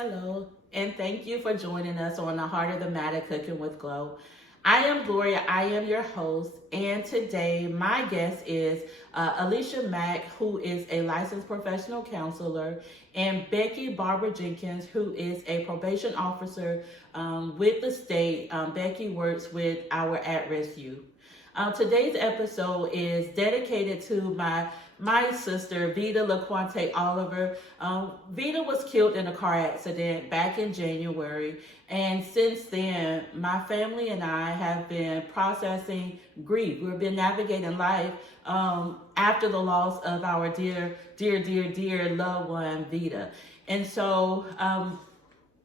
Hello, and thank you for joining us on the Heart of the Matter Cooking with Glow. I am Gloria, I am your host, and today my guest is Alicia Mack, who is a licensed professional counselor, and Becky Barbara Jenkins, who is a probation officer with the state. Becky works with our at-risk youth. Today's episode is dedicated to my sister, Vita LaQuante Oliver. Vita was killed in a car accident back in January. And since then, my family and I have been processing grief. We've been navigating life after the loss of our dear loved one, Vita. And so,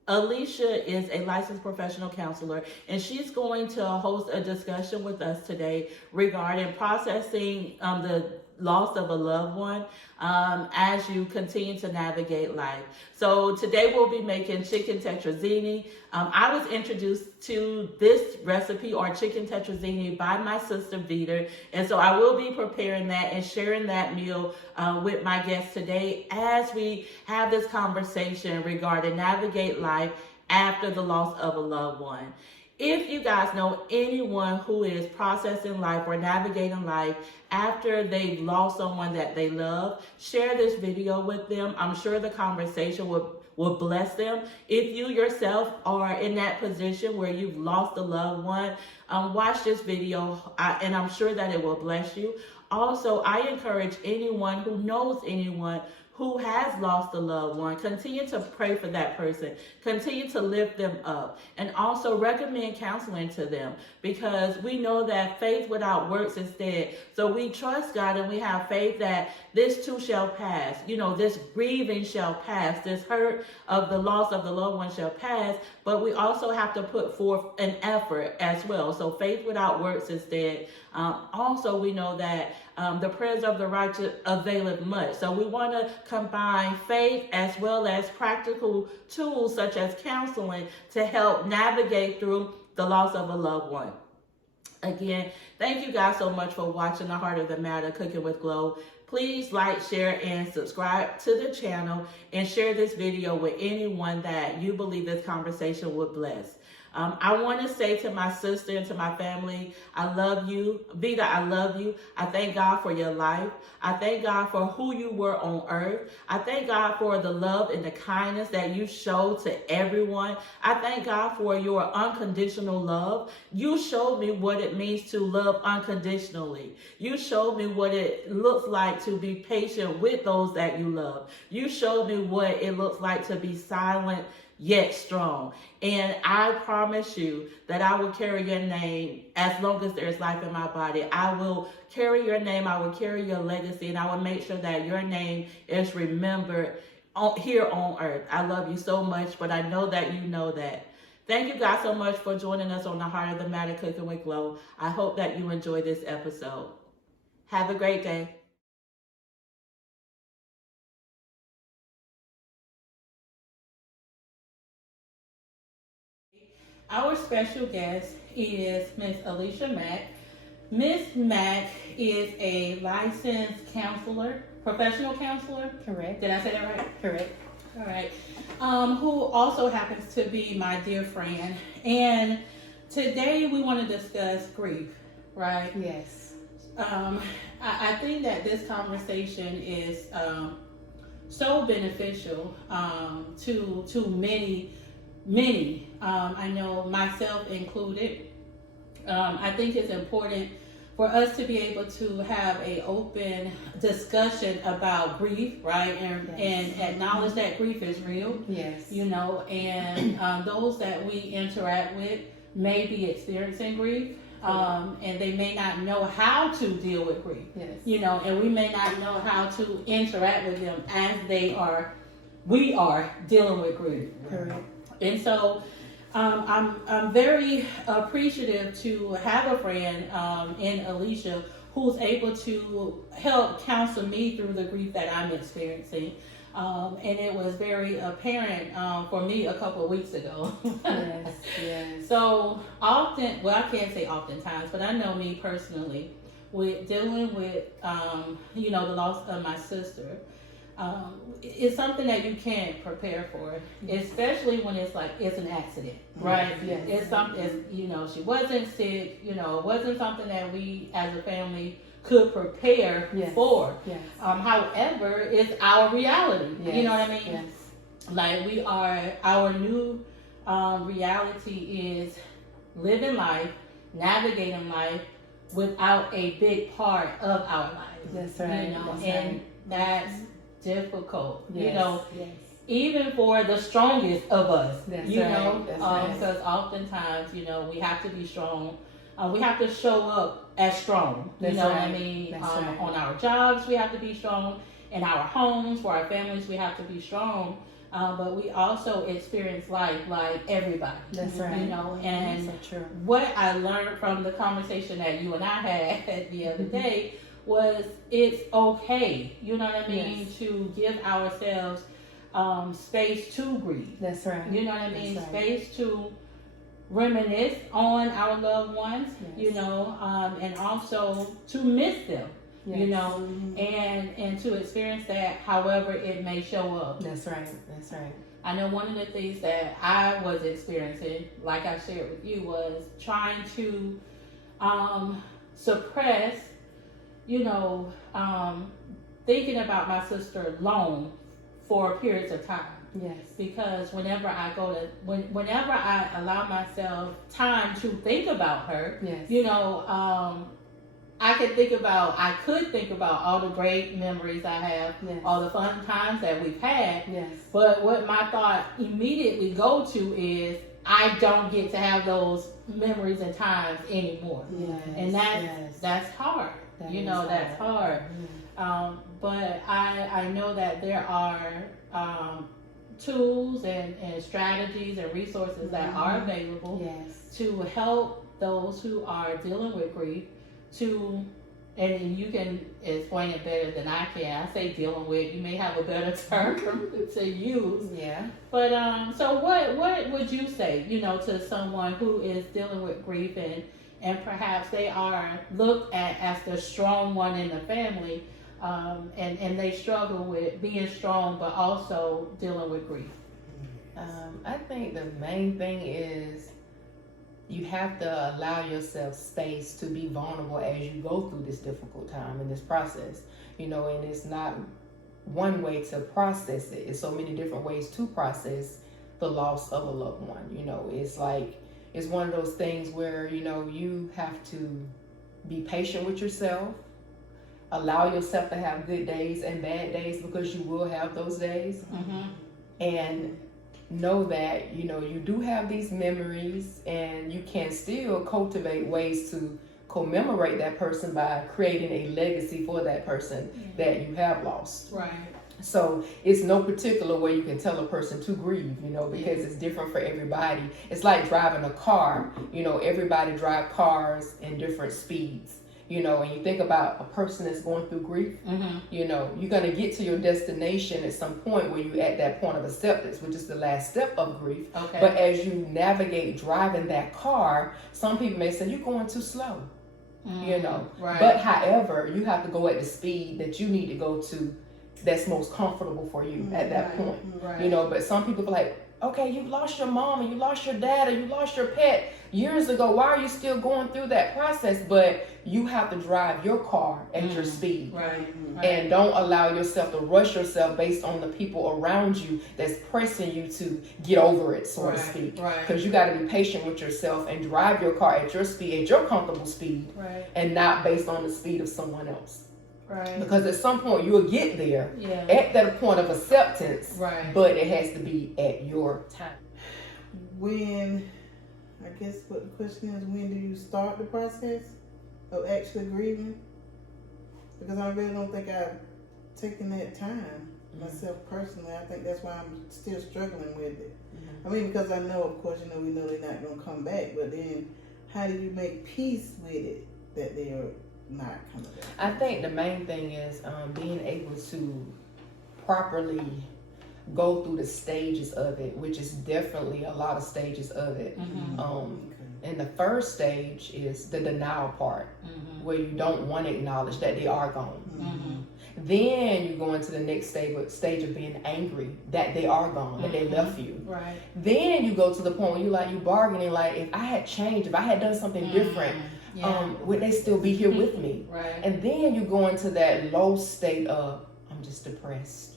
Alicia is a licensed professional counselor, and she's going to host a discussion with us today regarding processing the loss of a loved one as you continue to navigate life. So today we'll be making chicken tetrazzini. I was introduced to this recipe or chicken tetrazzini by my sister Vita, and so I will be preparing that and sharing that meal with my guests today as we have this conversation regarding navigate life after the loss of a loved one. If you guys know anyone who is processing life or navigating life after they've lost someone that they love, share this video with them. I'm sure the conversation will bless them. If you yourself are in that position where you've lost a loved one, watch this video and I'm sure that it will bless you. Also, I encourage anyone who knows anyone who has lost a loved one, continue to pray for that person, continue to lift them up, and also recommend counseling to them, because we know that faith without works is dead. So we trust God and we have faith that this too shall pass. You know, this grieving shall pass, this hurt of the loss of the loved one shall pass, but we also have to put forth an effort as well. So faith without works is dead. Also, we know that the prayers of the righteous availeth much. So we want to combine faith as well as practical tools such as counseling to help navigate through the loss of a loved one. Again, thank you guys so much for watching The Heart of the Matter Cooking with Glow. Please like, share, and subscribe to the channel and share this video with anyone that you believe this conversation would bless. I want to say to my sister and to my family, I love you. Vita, I love you. I thank God for your life. I thank God for who you were on earth. I thank God for the love and the kindness that you showed to everyone. I thank God for your unconditional love. You showed me what it means to love unconditionally. You showed me what it looks like to be patient with those that you love. You showed me what it looks like to be silent yet strong. And I promise you that I will carry your name as long as there's life in my body. I will carry your name, I will carry your legacy, and I will make sure that your name is remembered here on earth. I love you so much, but I know that you know that. Thank you guys so much for joining us on The Heart of the Matter Cooking with Glow. I hope that you enjoy this episode. Have a great day. Our special guest is Miss Alicia Mack. Miss Mack is a licensed counselor, professional counselor. Correct. Did I say that right? Correct. All right. Who also happens to be my dear friend. And today we want to discuss grief, right? Yes. I think that this conversation is so beneficial to many. I know myself included. I think it's important for us to be able to have an open discussion about grief, right? And acknowledge that grief is real. Yes. You know, and those that we interact with may be experiencing grief. And they may not know how to deal with grief. Yes. You know, and we may not know how to interact with them as we are dealing with grief. Correct. And so I'm very appreciative to have a friend in Alicia who's able to help counsel me through the grief that I'm experiencing. And it was very apparent for me a couple of weeks ago. Yes, yes. So often, well, I can't say oftentimes, but I know me personally, with dealing with, the loss of my sister, it's something that you can't prepare for, especially when it's an accident, right? Yes. It's something, she wasn't sick, it wasn't something that we as a family could prepare for. Yes. However, it's our reality. Yes. You know what I mean? Yes. Like our new reality is living life, navigating life without a big part of our lives. That's right. That's difficult. Yes. Even for the strongest of us. That's because oftentimes, we have to be strong. We have to show up as strong. That's what right. I mean? That's right. On our jobs, we have to be strong. In our homes, for our families, we have to be strong. But we also experience life like everybody. That's right. And That's so true. what I learned from the conversation that you and I had the other day was it's okay, you know what I mean, Yes. to give ourselves space to grieve. That's right. You know what I mean? That's right. Space to reminisce on our loved ones, Yes. and also to miss them. Yes. And to experience that however it may show up. That's right. That's right. I know one of the things that I was experiencing, like I shared with you, was trying to suppress, thinking about my sister alone for periods of time. Yes. Because whenever I allow myself time to think about her, Yes. I could think about all the great memories I have, Yes. all the fun times that we've had. Yes. But what my thought immediately go to is I don't get to have those memories and times anymore. Yes. And that's hard. That's hard. But I know that there are tools and strategies and resources that are available Yes. to help those who are dealing with grief and you can explain it better than I can. I say dealing with, you may have a better term to use. Yeah. But so what would you say, to someone who is dealing with grief and perhaps they are looked at as the strong one in the family, and they struggle with being strong but also dealing with grief? I think the main thing is you have to allow yourself space to be vulnerable as you go through this difficult time in this process. And it's not one way to process it. It's so many different ways to process the loss of a loved one. It's one of those things where, you have to be patient with yourself, allow yourself to have good days and bad days because you will have those days. Mm-hmm. And know that, you do have these memories and you can still cultivate ways to commemorate that person by creating a legacy for that person that you have lost. Right. So it's no particular way you can tell a person to grieve, because it's different for everybody. It's like driving a car. Everybody drive cars in different speeds. And you think about a person that's going through grief, you're going to get to your destination at some point where you're at that point of acceptance, which is the last step of grief. Okay. But as you navigate driving that car, some people may say, you're going too slow, Right. But however, you have to go at the speed that you need to go to that's most comfortable for you at that point. Right. But some people are like, okay, you lost your mom and you lost your dad or you lost your pet years ago. Why are you still going through that process? But you have to drive your car at your speed. Right. And don't allow yourself to rush yourself based on the people around you that's pressing you to get over it, so to speak. Right. Because you got to be patient with yourself and drive your car at your speed, at your comfortable speed, Right. and not based on the speed of someone else. Right. Because at some point you'll get there at that point of acceptance, but it has to be at your time. I guess what the question is, when do you start the process of actually grieving? Because I really don't think I've taken that time myself personally. I think that's why I'm still struggling with it. I mean, because I know, of course, we know they're not going to come back, but then how do you make peace with it that they are not coming back? I think the main thing is being able to properly go through the stages of it, which is definitely a lot of stages of it. And the first stage is the denial part, where you don't want to acknowledge that they are gone. Then you go into the next stage of being angry that they are gone, that they left you. Right. Then you go to the point where you bargaining, like, if I had changed, if I had done something different, would they still be here with me? Right. And then you go into that low state of, I'm just depressed.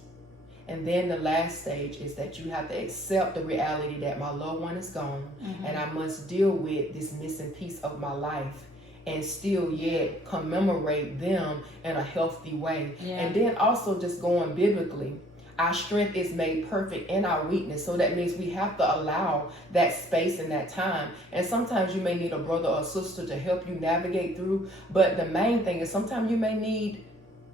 And then the last stage is that you have to accept the reality that my loved one is gone, and I must deal with this missing piece of my life and still yet commemorate them in a healthy way. And then also just going biblically, our strength is made perfect in our weakness. So that means we have to allow that space and that time. And sometimes you may need a brother or a sister to help you navigate through. But the main thing is sometimes you may need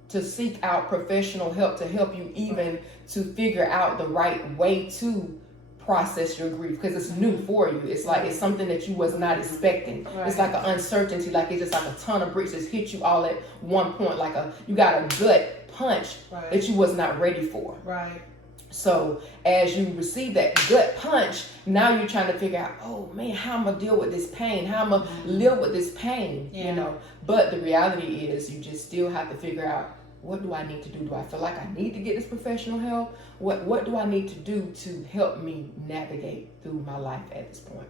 to seek out professional help to help you even to figure out the right way to process your grief, because it's new for you. It's like it's something that you was not expecting. It's like an uncertainty, like it's just like a ton of bricks just hit you all at one point, like you got a gut punch that you was not ready for. Right. So as you receive that gut punch, now you're trying to figure out, oh man, how I'm gonna deal with this pain, how I'm gonna live with this pain, you know. But the reality is you just still have to figure out, what do I need to do? Do I feel like I need to get this professional help? What do I need to do to help me navigate through my life at this point?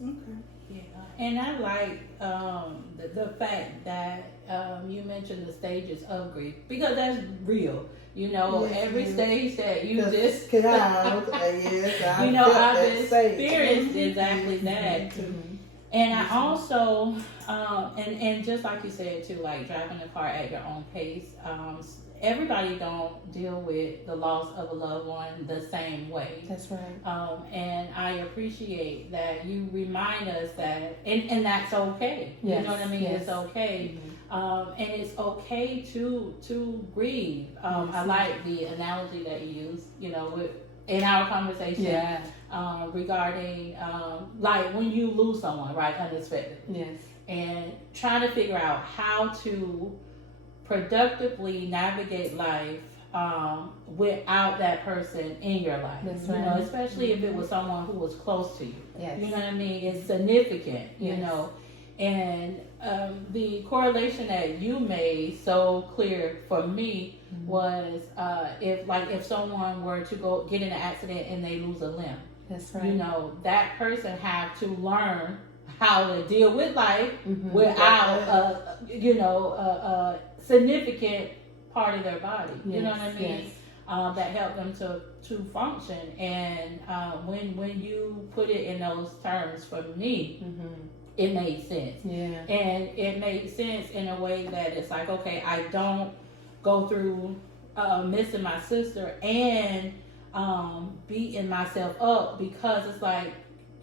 Okay. Yeah, and I like the fact that you mentioned the stages of grief, because that's real. You know, every stage that you just, you know, I've experienced exactly that. And I also, and just like you said too, like driving the car at your own pace, everybody don't deal with the loss of a loved one the same way. That's right. And I appreciate that you remind us that, and that's okay. Yes. You know what I mean? Yes. It's okay. And it's okay to grieve. I like the analogy that you used, you know, in our conversation regarding like when you lose someone, right, unexpectedly. Yes. And trying to figure out how to productively navigate life without that person in your life. That's you right. know, especially if it was someone who was close to you. Yes. You know what I mean? It's significant, you Yes. know. And the correlation that you made so clear for me was if someone were to go get in an accident and they lose a limb. That's right. You know, that person have to learn how to deal with life without a significant part of their body. You know what I mean? Yes. That help them to function. And when you put it in those terms, for me, it made sense. Yeah. And it made sense in a way that it's like, okay, I don't go through missing my sister and beating myself up, because it's like,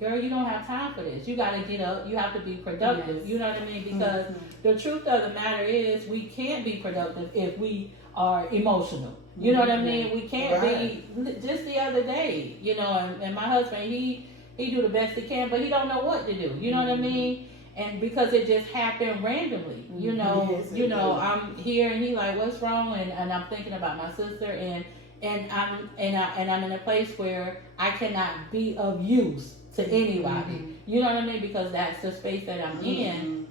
girl, you don't have time for this. You got to get up. You have to be productive. Yes. You know what I mean? Because the truth of the matter is, we can't be productive if we are emotional. You know what I mean? We can't be. Just the other day, you know, and my husband, he do the best he can, but he don't know what to do. You know what I mean? And because it just happened randomly, you know, I'm here and he like, what's wrong? And I'm thinking about my sister, and I'm in a place where I cannot be of use to anybody. You know what I mean? Because that's the space that I'm in.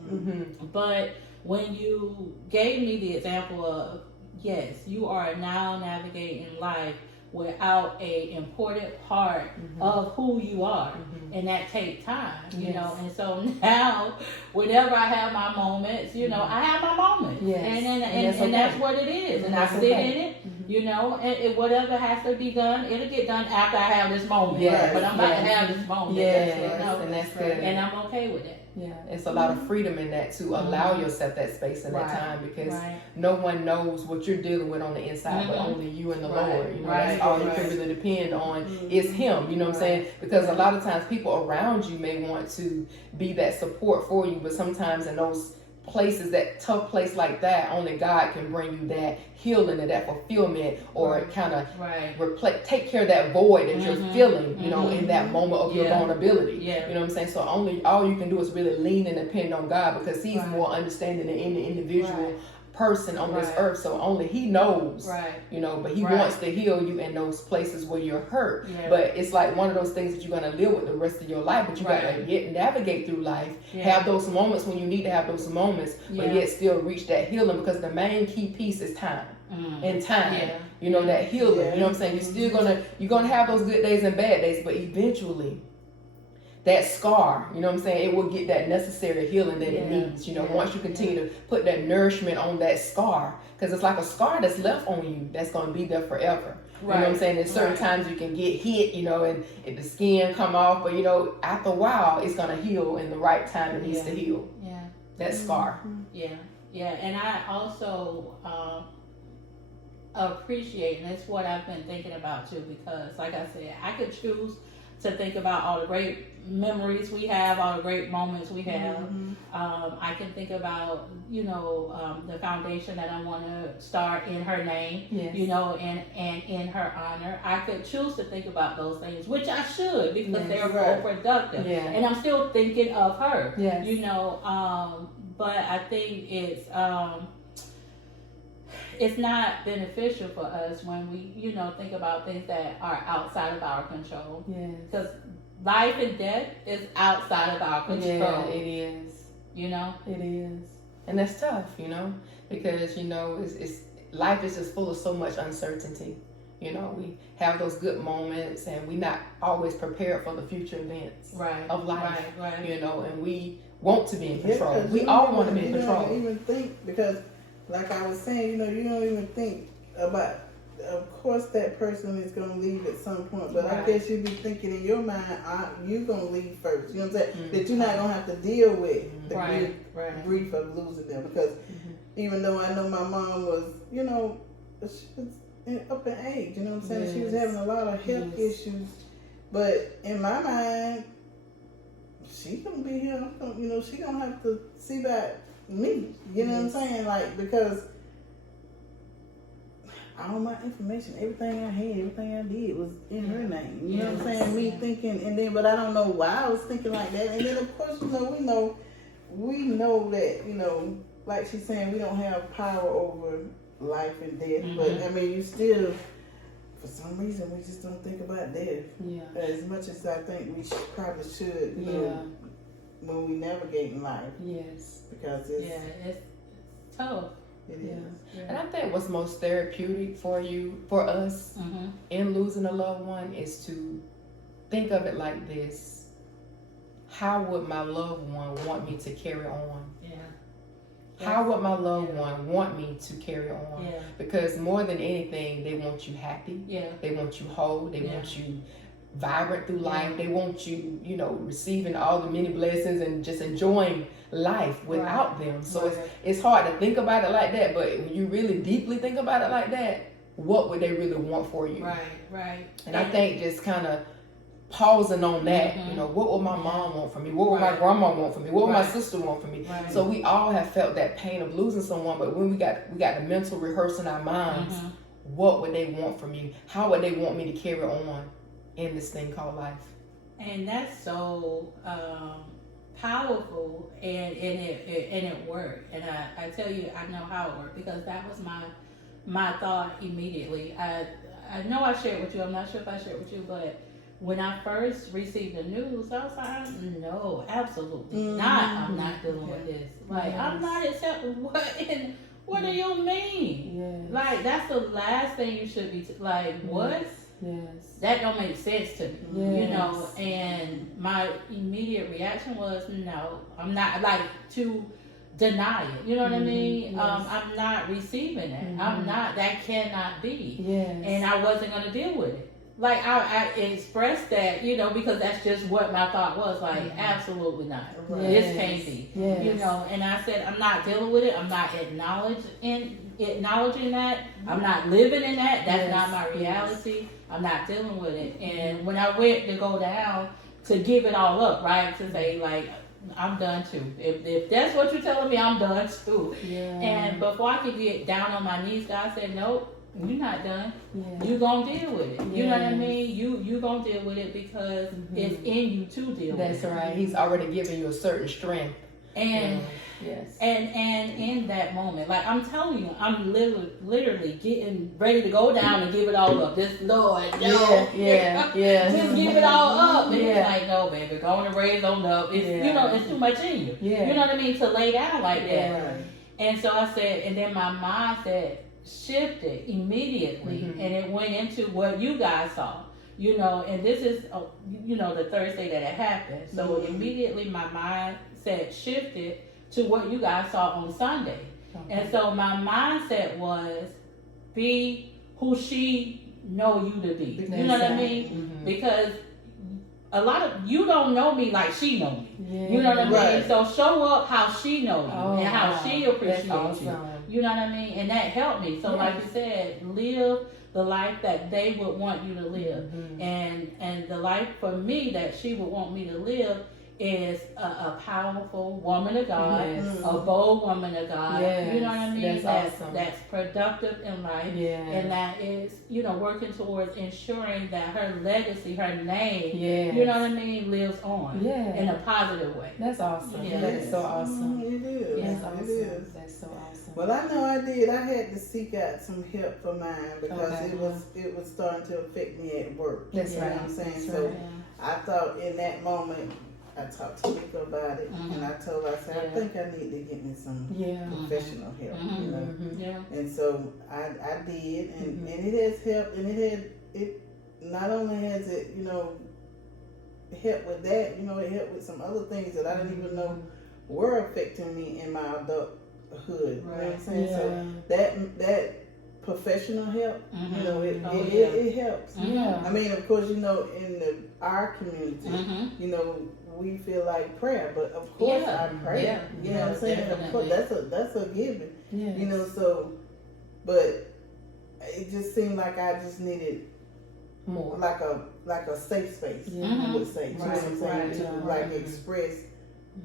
But when you gave me the example of, yes, you are now navigating life without a important part of who you are, and that takes time, you know. And so now, whenever I have my moments, you know, I have my moments, and that's what it is, and I sit in it, you know, and whatever has to be done, it'll get done after I have this moment. But I'm about to have this moment, and that's good, and I'm okay with it. Yeah, it's a lot of freedom in that, to allow yourself that space and that time, because no one knows what you're dealing with on the inside, but only you and the Lord. You know, that's all you can really depend on is Him. You know what I'm saying? Because a lot of times people around you may want to be that support for you, but sometimes in those places, that tough place like that, only God can bring you that healing and that fulfillment, or kind of take care of that void that you're feeling, you know, in that moment of your vulnerability. You know what I'm saying? So all you can do is really lean and depend on God, because He's more understanding than any individual person on this earth. So only He knows, you know, but He wants to heal you in those places where you're hurt. But it's like one of those things that you're going to live with the rest of your life, but you got to navigate through life, have those moments when you need to have those moments, but yet still reach that healing, because the main key piece is time. in time. Yeah. You know, that healing. Yeah. You know what I'm saying? You're gonna have those good days and bad days, but eventually that scar, you know what I'm saying, it will get that necessary healing that it needs. You know, once you continue to put that nourishment on that scar, because it's like a scar that's left on you that's gonna be there forever. You know what I'm saying? There's certain times you can get hit, you know, and the skin come off, but you know, after a while, it's gonna heal in the right time it needs to heal. Yeah. That scar. Yeah. Yeah. And I also appreciate, and it's what I've been thinking about too, because like I said, I could choose to think about all the great memories we have, all the great moments we have. I can think about, you know, the foundation that I want to start in her name, you know, and in her honor. I could choose to think about those things, which I should, because they're both productive. And I'm still thinking of her, you know, but I think it's not beneficial for us when we, you know, think about things that are outside of our control. Because life and death is outside of our control. Yeah, it is. You know? It is. And that's tough, you know, because, you know, it's life is just full of so much uncertainty. You know, we have those good moments and we're not always prepared for the future events of life. You know, and we want to be in control. We all want to be in control. You don't even think, because like I was saying, you know, you don't even think about, of course that person is going to leave at some point, but I guess you be thinking in your mind, you're going to leave first. You know what I'm saying? That you're not going to have to deal with the grief of losing them. Because even though I know my mom was, you know, she was up in age, you know what I'm saying? She was having a lot of health issues. But in my mind, she going to be here. You know, she going to have to see about me, you know what I'm saying? Like, because all my information, everything I had, everything I did was in her name. You know what I'm saying? Me thinking, and then, but I don't know why I was thinking like that. And then of course, you know, we know that, you know, like she's saying, we don't have power over life and death. But I mean, you still, for some reason, we just don't think about death as much as I think we probably should. You know, when we navigate in life. Because it's tough. It is. And I think what's most therapeutic for us in losing a loved one is to think of it like this. How would my loved one want me to carry on? How would my loved one want me to carry on? Because more than anything, they want you happy. They want you whole. They want you vibrant through life. They want you, you know, receiving all the many blessings and just enjoying life without them. So it's hard to think about it like that, but when you really deeply think about it like that, what would they really want for you? And I think just kind of pausing on that, you know, what would my mom want from me? What would my grandma want from me? What would my sister want from me? So we all have felt that pain of losing someone, but when we got the mental rehearse in our minds, what would they want from you? How would they want me to carry on in this thing called life? And that's so powerful, and it worked. And I tell you, I know how it worked, because that was my thought immediately. I know I shared with you. I'm not sure if I shared with you, but when I first received the news, I was like, no, absolutely not. I'm not dealing with this. Like, I'm not accepting what do you mean? Like, that's the last thing you should be like, what? That don't make sense to me, you know. And my immediate reaction was, no, I'm not, like, to deny it. You know what I mean? I'm not receiving it. I'm not. That cannot be. And I wasn't gonna deal with it. Like, I expressed that, you know, because that's just what my thought was. Like, absolutely not. This can't be. You know. And I said, I'm not dealing with it. I'm not acknowledging that. I'm not living in that. That's not my reality. I'm not dealing with it. And when I went to go down to give it all up, right, to say, like, I'm done too. If that's what you're telling me, I'm done too. And before I could get down on my knees, God said, nope, you're not done. You gonna deal with it. You know what I mean? You gonna deal with it, because it's in you to deal with it. That's right. He's already given you a certain strength. And and in that moment, like, I'm telling you, I'm literally getting ready to go down and give it all up. Just, Lord, just give it all up. And it's like, no, baby, go on and raise on up. It's you know, it's too much in you. You know what I mean? To lay down like that. And so I said, and then my mind said, shifted immediately, Mhm. and it went into what you guys saw. And this is, the Thursday that it happened. So Mhm. immediately my mindset shifted to what you guys saw on Sunday. Okay. And so my mindset was, be who she know you to be. You know what I mean? Mhm. Because a lot of you don't know me like she know me. Yeah. You know what I mean? Right. So show up how she know you Oh, and how wow. she appreciates That's you. awesome. You know what I mean? And that helped me. So like Yes. you said, live the life that they would want you to live. Mhm. And the life for me that she would want me to live is a powerful woman of God, Yes. a bold woman of God. Yes. You know what I mean? That's awesome. That's productive in life. Yeah. And that is, working towards ensuring that her legacy, her name, Yes. you know what I mean, lives on Yeah. in a positive way. That's awesome. Yeah. That is so awesome. It is. That's It awesome. is. That's so awesome. Well, I know I did. I had to seek out some help for mine because Okay. it was starting to affect me at work. That's you right. know what I'm saying? That's So right. I thought in that moment, I talked to Mika about it, Mhm. and I told her, I said, Yeah. I think I need to get me some Yeah. professional help. Mhm. You know. Mhm. Yeah. And so I did, and, Mhm. and it has helped, and it not only has it, helped with that, it helped with some other things that I didn't even know were affecting me in my adulthood. You know what I'm saying? So that professional help, Mhm. it, Oh, it, yeah. it helps. Yeah. I mean, of course, in our community, Mhm. we feel like prayer, but of course Yeah. I pray. Yeah. You know what I'm saying? Of course, Definitely. that's a given. Yes. So, but it just seemed like I just needed More. like a safe space. Yeah. I would say, you know what I'm Right, saying, right, to yeah. like express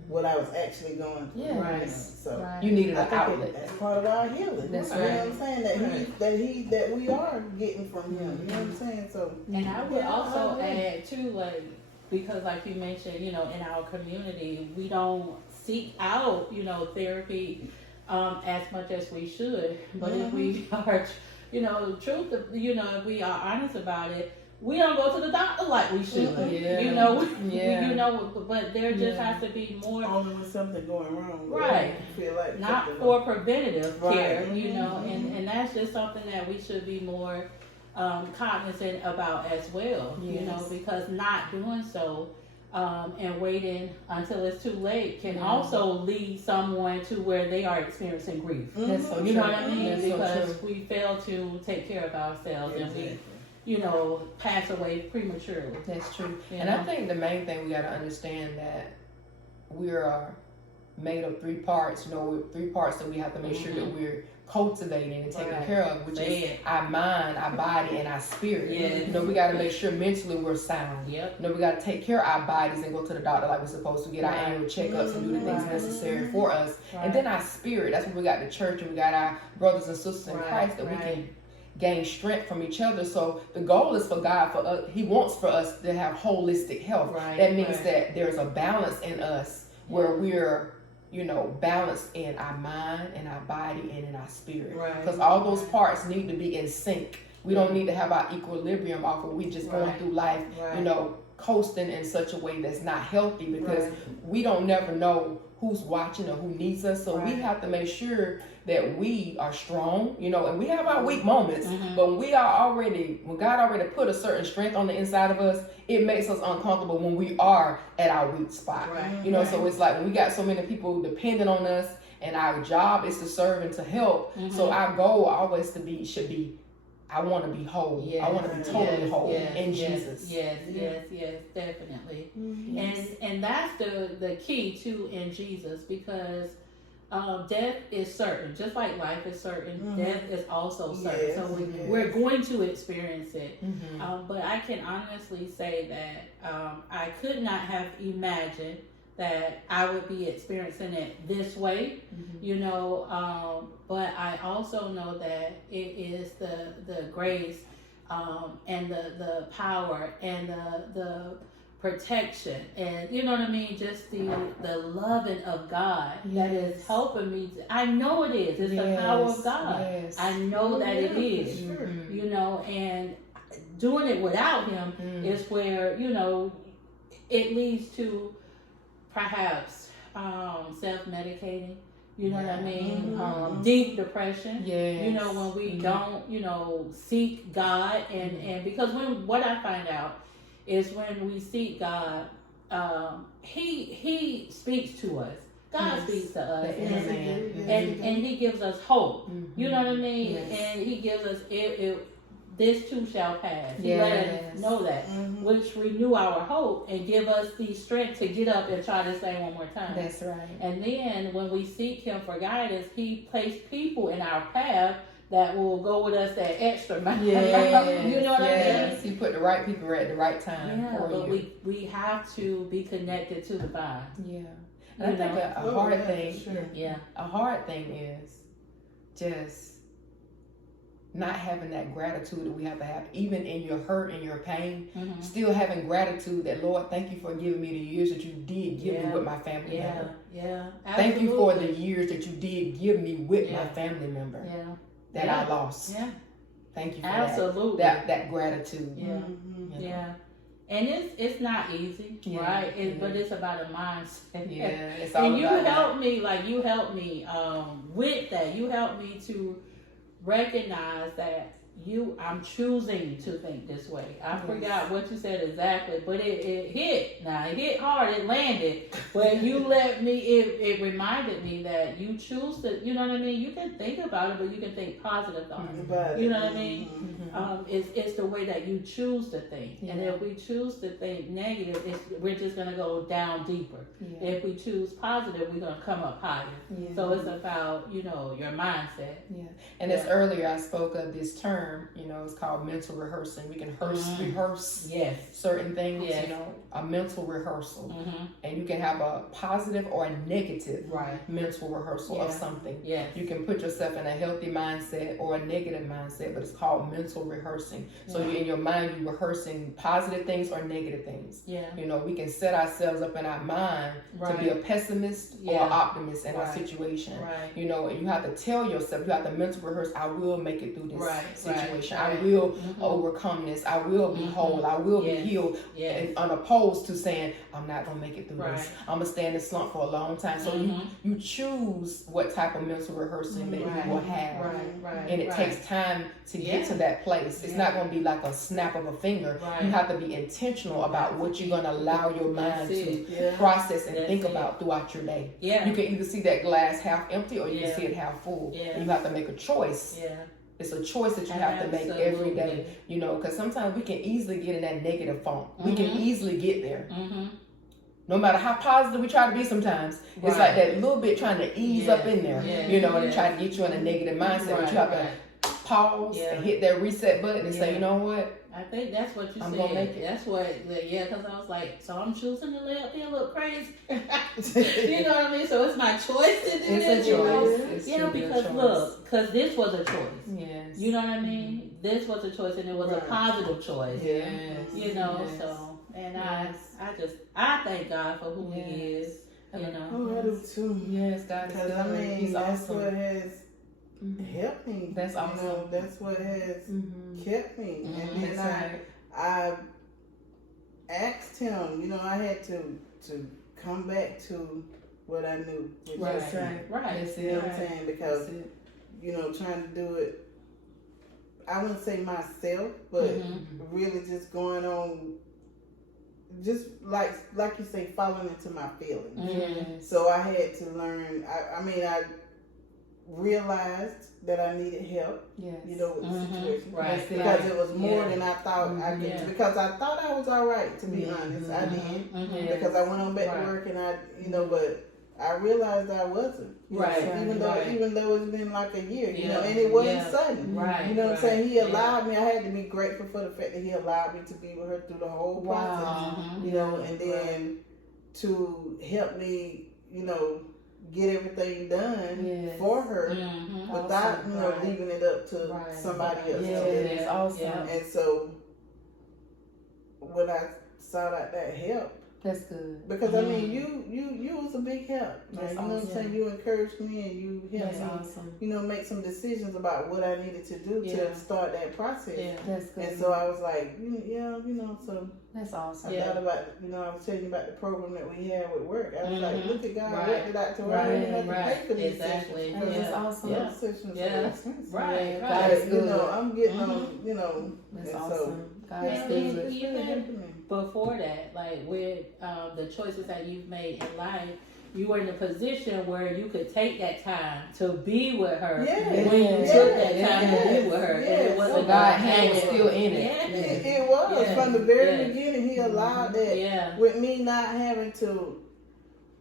what I was actually going through. Yes. Right. So. Right. You needed I an think outlet. that's part of our healing. That's You know right. what I'm saying? That we are getting from him. You know what I'm saying? So And I would Yeah, also I agree. add too, like, because like you mentioned, in our community, we don't seek out, therapy as much as we should. But if we are, truth, if we are honest about it, we don't go to the doctor like we should. Yeah. Yeah. But there just Yeah. has to be more, only when something going wrong, Right. I feel like not something for preventative Right. care, Mhm. and that's just something that we should be more cognizant about as well, Yes. because not doing so and waiting until it's too late can Yeah. also lead someone to where they are experiencing grief. That's so You know true. what I mean? That's so Because true. we fail to take care of ourselves and Exactly. we, pass away prematurely. That's true. You And know? I think the main thing we got to understand that we are made of three parts. With three parts that we have to make sure that we're cultivating and taking Right. care of, which Say is it. our mind, our body, and our spirit. Yes. We got to make sure mentally we're sound. Yep. We got to take care of our bodies and go to the doctor like we're supposed to, get our Right. annual checkups and do the things Right. necessary for us. Right. And then our spirit, that's when we got the church and we got our brothers and sisters in Right, Christ that we right. can gain strength from each other. So the goal is for God, for us, He wants for us to have holistic health. Right, That means right. that there's a balance in us where we're, balanced in our mind, in our body, and in our spirit. Right. Because all those parts need to be in sync. We don't need to have our equilibrium off where we just going Right. through life, Right. coasting in such a way that's not healthy, because we don't never know who's watching or who needs us. So we Right. have to make sure that we are strong, and we have our weak moments, Mhm. but when God already put a certain strength on the inside of us, it makes us uncomfortable when we are at our weak spot. Right. So it's like when we got so many people depending on us and our job is to serve and to help. Mhm. So our goal always should be, I want to be whole. I Yes. want to be totally Yes, whole yes, in yes, Jesus. Yes, Yeah. yes, definitely. Yes. And that's the key too in Jesus, because death is certain, just like life is certain. Mhm. Death is also certain. Yes, So yes. we're going to experience it. Mhm. But I can honestly say that I could not have imagined that I would be experiencing it this way, but I also know that it is the grace and the power and the protection, and just the loving of God that is Yes. helping me. I know it is. It's the power of God. Yes. I know that it is. Sure. Mhm. And doing it without Him Mm. is where it leads to perhaps self-medicating, You know what I mean? Mhm. Deep depression. Yes. You know, when we don't, seek God, and because what I find out is when we seek God, He speaks to us. God speaks to us, The inner man. and He gives us hope. You know what I mean? Yes. And He gives us this too shall pass. He Yes. let us know that, which renew our hope and give us the strength to get up and try to say one more time. That's right. And then when we seek Him for guidance, He placed people in our path that will go with us that extra mile. Yes. You know what I mean? He put the right people at the right time. Yeah, for but you. we have to be connected to the vine. Yeah. And I think a hard thing. Sure. Yeah. A hard thing is just not having that gratitude that we have to have, even in your hurt and your pain. Mm-hmm. Still having gratitude that, Lord, thank you for giving me the years that you did give me with my family member. Yeah. Thank you for the years that you did give me with my family member that I lost. Yeah. Thank you for Absolutely. that gratitude. Yeah. Mhm. Yeah. And it's not easy, right? But it's about a mindset. Yeah, it's all and you about helped me, you helped me with that. You helped me to recognize that I'm choosing to think this way. I forgot what you said exactly, but it hit. Now it hit hard, it landed. But you let me, it reminded me that you choose to, you know what I mean? You can think about it, but you can think positive thoughts. You know what I mean? It's the way that you choose to think. And if we choose to think negative, we're just going to go down deeper. If we choose positive, we're going to come up higher. So it's about, your mindset. And as earlier I spoke of this term, it's called mental rehearsing. We can rehearse certain things, a mental rehearsal. And you can have a positive or a negative mental rehearsal of something. You can put yourself in a healthy mindset or a negative mindset, but it's called mental rehearsing. So in your mind, you're rehearsing positive things or negative things. We can set ourselves up in our mind to be a pessimist or an optimist in our situation. And you have to tell yourself, you have to mental rehearse, I will make it through this situation. I will overcome this. I will be whole. I will be healed. And opposed to saying, I'm not going to make it through this. I'm going to stay in this slump for a long time. So you choose what type of mental rehearsing that you will have. And it takes time to get to that place. It's not going to be like a snap of a finger. You have to be intentional about what you're going to allow your mind to process and think about throughout your day. You can either see that glass half empty or you can see it half full. And you have to make a choice. It's a choice that you have to make every day, because sometimes we can easily get in that negative funk. We can easily get there. No matter how positive we try to be sometimes, it's like that little bit trying to ease up in there, and try to get you in a negative mindset. But you have to pause and hit that reset button and say, you know what? I think that's what you said. Gonna make it. That's what, because I was like, so I'm choosing to lay up there and look crazy. You know what I mean? So it's my choice to do this. It's a choice. Because because this was a choice. Yes. You know what I mean? This was a choice, and it was a positive choice. Yes. So, and I thank God for who He is. Oh, I do too. Yes, God is good. He's that's awesome. what has helped me. That's awesome. That's what has kept me. And then I asked Him, I had to come back to what I knew. Right. That's it. You know what I'm saying? Because, trying to do it, I wouldn't say myself, but really just going on, just like you say, falling into my feelings. So I had to learn, I realized that I needed help, with the situation. Because it was more than I thought I could. Because I thought I was all right, to be honest. I did. Because I went on back to work and but I realized I wasn't. Even though it's been like a year, and it wasn't sudden. You know what I'm saying? He allowed me, I had to be grateful for the fact that He allowed me to be with her through the whole process. And then to help me, get everything done for her without, leaving it up to somebody else. Yes, awesome. And so when I sought out that help, That's good. Because I mean, you was a big help. Like, you know what I'm awesome. saying? You encouraged me and you helped That's me, awesome. you know, make some decisions about what I needed to do Yeah. to start that process. Yeah. That's good. And so I was like, yeah, you know, so That's awesome. I thought about, you know, I was telling you about the program that we had with work. I was like, look at God, Right. worked it out to where I didn't have to Right. pay for these Exactly. sessions. That's Yeah. awesome. Yeah. Those sessions Yeah. are expensive. Right, God right. is But, good. you know, I'm getting on, you know, That's and awesome. God Yeah, is so good. it's really Even- helping me. Before that, like with the choices that you've made in life, you were in a position where you could take that time to be with her Yes. when you Yes. took that time to Yes. be with her. And Yes. it wasn't So God's hand was negative. still in it. Yeah. It was Yeah. from the very Yeah. beginning. He allowed that Yeah. with me not having to,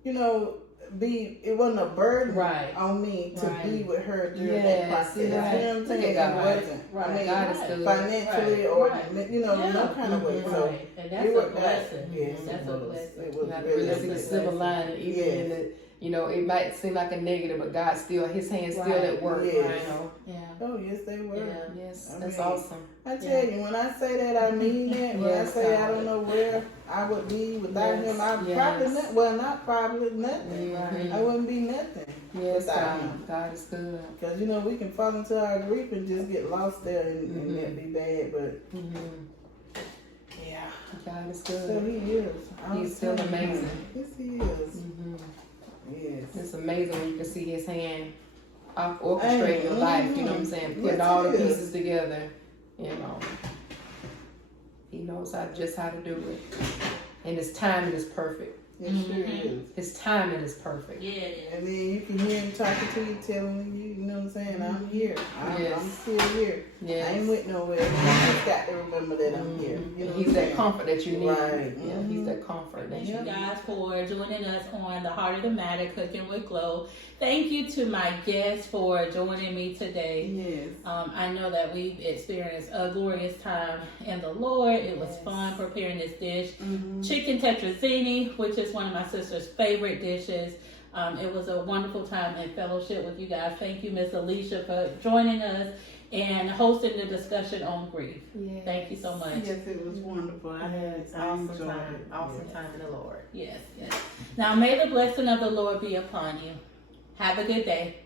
you know, it wasn't a burden Right. on me to Right. be with her during Yes, that process. right. You know what I'm Look saying? at It God. wasn't. Right. I mean, God is good. financially Right. or Right. you know, Yeah. no kind of way. So Right. And that's it a worked out. blessing. Yes, That's it a was. blessing. It You was have to really really a see the blessing. silver lining, even in Yes. the, you know, it might seem like a negative, but God still, His hand's still Right. at work. Yes. You know. Yeah. Oh yes, they were. Yeah. Yes, I that's mean, awesome. I tell you, when I say that, I mean that. When I Yes, say I God. don't know where I would be without Yes, him, I yes. probably not. Well, not probably nothing. Mhm. I wouldn't be nothing Yes, without God. him. God is good. Because you know we can fall into our grief and just get lost there, and Mhm. that be bad. But Mm-hmm. yeah, God is so good. he is. I'm He's still telling you. amazing. Yes, he is. Mm-hmm. Yes. It's amazing when you can see His hand orchestrating your life. You know what I'm saying? Putting Yes, all the it is. pieces together. You know, He knows just how to do it, and His timing is perfect. It sure Mhm. is. His timing is perfect. Yeah. It is. And then you can hear him talking to you, telling you, you know what I'm saying? I'm here. Yes. I'm still here. I Yes. ain't went nowhere. You just got to remember that I'm here. You know what He's I'm that saying? comfort that you need. Right. Yeah, He's that comfort that Thank you you need. guys for joining us on the Heart of the Matter Cooking with Glow. Thank you to my guests for joining me today. Yes. I know that we've experienced a glorious time in the Lord. It was Yes. fun preparing this dish. Mm-hmm. Chicken tetrazzini, which is one of my sister's favorite dishes. It was a wonderful time in fellowship with you guys. Thank you, Miss Alicia, for joining us and hosting the discussion on grief. Yes. Thank you so much. Yes, it was wonderful. I Awesome enjoyed time. it. Awesome Yes. time in the Lord. Yes, yes. Now may the blessing of the Lord be upon you. Have a good day.